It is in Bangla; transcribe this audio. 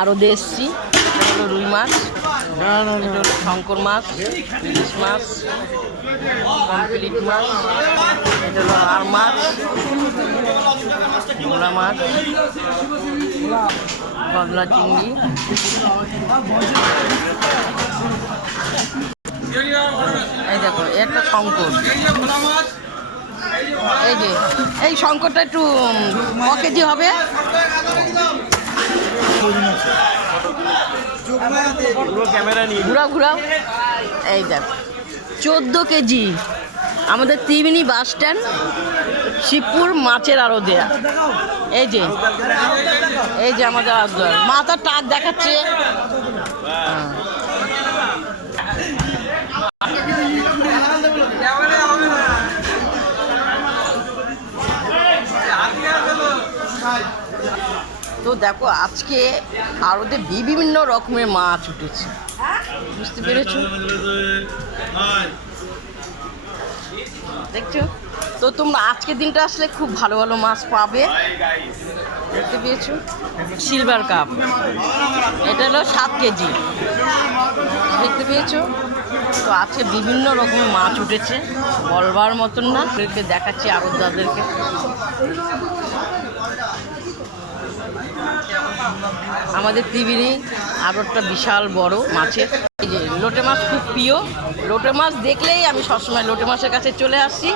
আরদে এসছি। এটা হলো রুই মাছ, এটা হলো শঙ্কর মাছ, ইলিশ মাছ, কমপ্লিট মাছ, এটা হলো আর মাছ, ভোলা মাছ, গলদা চিংড়ি, এই দেখো একটা শঙ্কর। এই যে এই শঙ্করটা একটু ক কেজি হবে? ঘুরাও ঘুরাও। এই দেখো 14 কেজি। আমাদের ত্রিবেণী বাস স্ট্যান্ড, শিবপুর মাছের আড়তে। এই যে আমাদের আড়তদার মাথার টাক দেখাচ্ছে। তো দেখো আজকে আড়তে বিভিন্ন রকমের মাছ উঠেছে, বুঝতে পেরেছো? দেখছো তো তোমরা আজকের দিনটা আসলে খুব ভালো ভালো মাছ পাবে, দেখতে পেয়েছো? সিলভার কাপ, এটা হলো 7 কেজি, দেখতে পেয়েছো? তো আজকে বিভিন্ন রকমের মাছ উঠেছে, বলবার মতন না। দেখাচ্ছি আড়তদারদেরকে। আমাদের ত্রিবেণী আড়তটা বিশাল বড় মাছের। এই যে লোটে মাছ খুব প্রিয়, লোটে মাছ দেখলেই আমি সবসময় লোটে মাছের কাছে চলে আসছি।